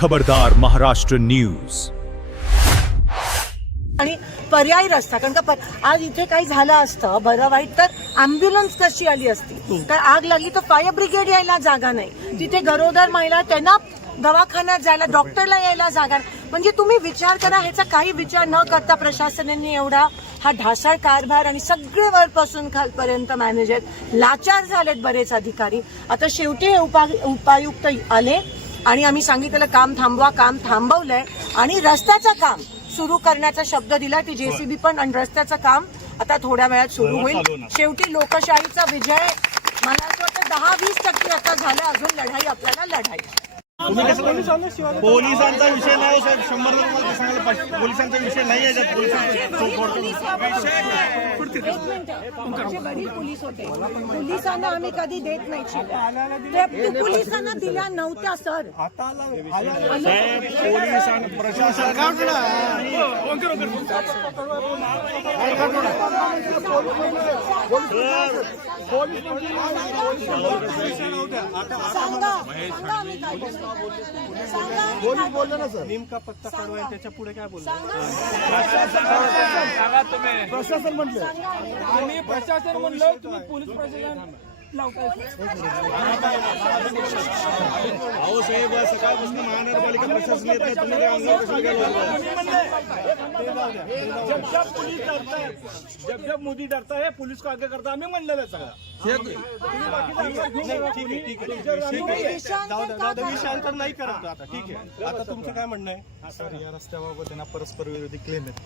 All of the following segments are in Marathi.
खबरदार महाराष्ट्र न्यूज। आणि पर्यायी रस्ता, कारण का आज इथे काही झालं असतं बरं वाईट तर अँब्युलन्स कशी आली असती, तर आग लागली तर फायर ब्रिगेड यायला जागा नाही, तिथे गरोदर महिला त्यांना दवाखान्यात जायला डॉक्टरला यायला जागा नाही. म्हणजे तुम्ही विचार करा, ह्याचा काही विचार न करता प्रशासनाने एवढा हा ढासळ कारभार आणि सगळे वरपासून खालपर्यंत मॅनेजर लाचार झालेत बरेच अधिकारी. आता शेवटी हे उपायुक्त आले आणि आम्ही सांगितलेलं काम थांबवा, काम थांबवलंय आणि रस्त्याचं काम सुरू करण्याचा शब्द दिला. ती जेसीबी पण आणि रस्त्याचं काम आता थोड्या वेळात सुरू होईल. शेवटी लोकशाहीचा विजय मला असं वाटतं 10-20% आता झालं, अजून लढाई आपल्याला लढाई. पोलिसांचा विषय नाही हो साहेब, 100 तुम्हाला सांगायला पोलिसांचा विषय नाही आहे. पोलीस होते, पोलिसांना आम्ही कधी देत नाही, पोलिसांना दिल्या नव्हत्या सर. साहेब पोलिसांना प्रशासन पोलीस बोलले ना सर, नेमका पत्ता काढवाय त्याच्या पुढे काय बोलले प्रशासन म्हटलं आणि प्रशासन म्हणलं तुम्ही पोलीस प्रशासन लावताय. अहो साहेब सकाळपासून महानगरपालिका प्रशासन येत नाही, तुम्ही काय अंगावर कसं काय जब मोदी डरता है पुलिस को आगे करता, आम्ही म्हणलेलं सगळं. विषयांतर नाही करत आता. ठीक आहे, आता तुमचं काय म्हणणं आहे सर? या रस्त्याबाबत त्यांना परस्पर विरोधी क्लेम आहेत.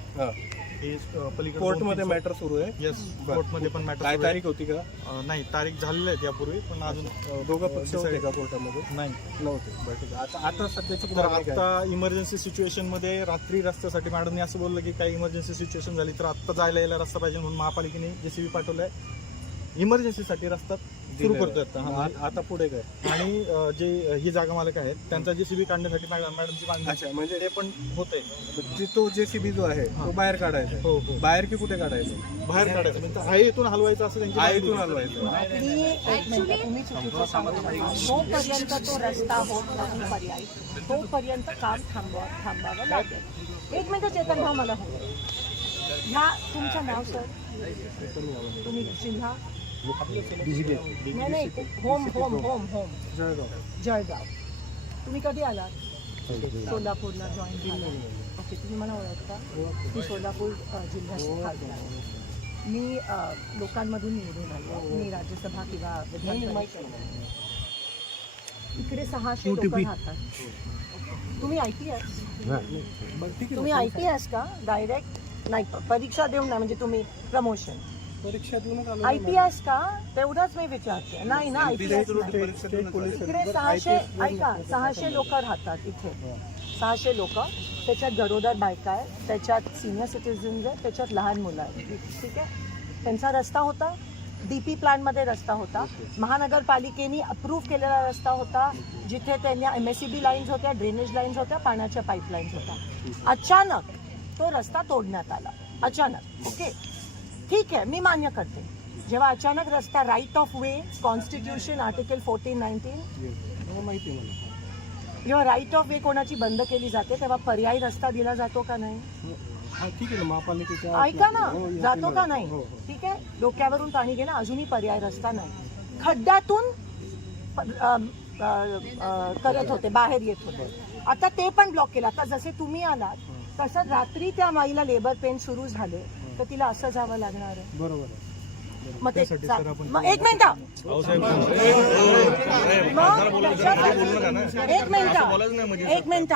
कोर्टमध्ये मॅटर सुरू आहे. येस, कोर्टमध्ये पण मॅटर. काय तारीख होती का? नाही, तारीख झालेली आहे यापूर्वी, पण अजून दोघं पक्ष होते का कोर्टामध्ये? नाही, नव्हते. बरं ठीक आहे. आता सध्याची आता इमर्जन्सी सिच्युएशन मध्ये रात्री रस्त्यासाठी मॅडमने असं बोललं की काही इमर्जन्सी सिच्युएशन झाली तर आता जायला यायला रस्ता पाहिजे म्हणून महापालिकेने जेसीबी पाठवलाय. इमर्जन्सीसाठी रस्ता सुरू करतोय आता पुढे काय. आणि जे ही जागा मालक आहेत त्यांचा जेसीबी काढण्यासाठी मॅडमची मागणी, म्हणजे ते पण होतंय. तो जेसीबी जो आहे तो बाहेर काढायचा. हो हो, बाहेर की कुठे काढायचं? बाहेर काढायचं, म्हणजे आहे इथून हलवायचं असं त्यांची आईतून हलवायचं. जोपर्यंत तो रस्ता होत नाही पर्यायी, तोपर्यंत काम थांबावं लागेल. एक मिनिट चेतन भाऊ, मला ह्या तुमचं नाव सर? तुम्ही जिल्हा? नाही, होम जळगाव. तुम्ही कधी आलात? सोलापूरला जॉईन झाला. ओके, तुम्ही मला ओळखता? मी सोलापूर जिल्ह्याचे खासदार आहे. मी लोकांमधून निवडून आलो. मी राज्यसभा किंवा विधान इकडे 600 लोक राहतात. तुम्ही IPS? तुम्ही IPS का? डायरेक्ट नाही, परीक्षा देऊन नाही, म्हणजे तुम्ही प्रमोशन परीक्षा देऊन IPS का? तेवढंच मी विचारते. नाही ना, IPS इकडे 600, ऐका, 600 लोक राहतात इथे. 600 लोक, त्याच्यात गरोदर बायका आहे, त्याच्यात सिनियर सिटीजन्स आहे, त्याच्यात लहान मुलं आहेत. ठीक आहे, त्यांचा रस्ता होता, DP प्लॅनमध्ये रस्ता होता, महानगरपालिकेने अप्रूव्ह केलेला रस्ता होता, जिथे त्यांनी MSCB लाईन्स होत्या, ड्रेनेज लाईन्स होत्या, पाण्याच्या पाईपलाईन्स होत्या. अचानक तो रस्ता तोडण्यात आला, अचानक. ओके, ठीक आहे, मी मान्य करते. जेव्हा अचानक रस्ता, right of way, constitution article 14-19, माहिती आहे मला. जेव्हा राईट ऑफ वे कोणाची बंद केली जाते तेव्हा पर्यायी रस्ता दिला जातो का नाही? ठीक आहे ना, महापालिकेच्या ऐका ना, जातो का नाही? ठीक आहे, डोक्यावरून पाणी गेलं, अजूनही पर्यायी रस्ता नाही. खड्ड्यातून करत होते, बाहेर येत होते. आता ते पण ब्लॉक केलं. आता जसे तुम्ही आलात तसं रात्री त्या माईला लेबर पेन सुरू झाले तर तिला असं जावं लागणार आहे. बरोबर. मग एक मिनिट, एक मिनिट,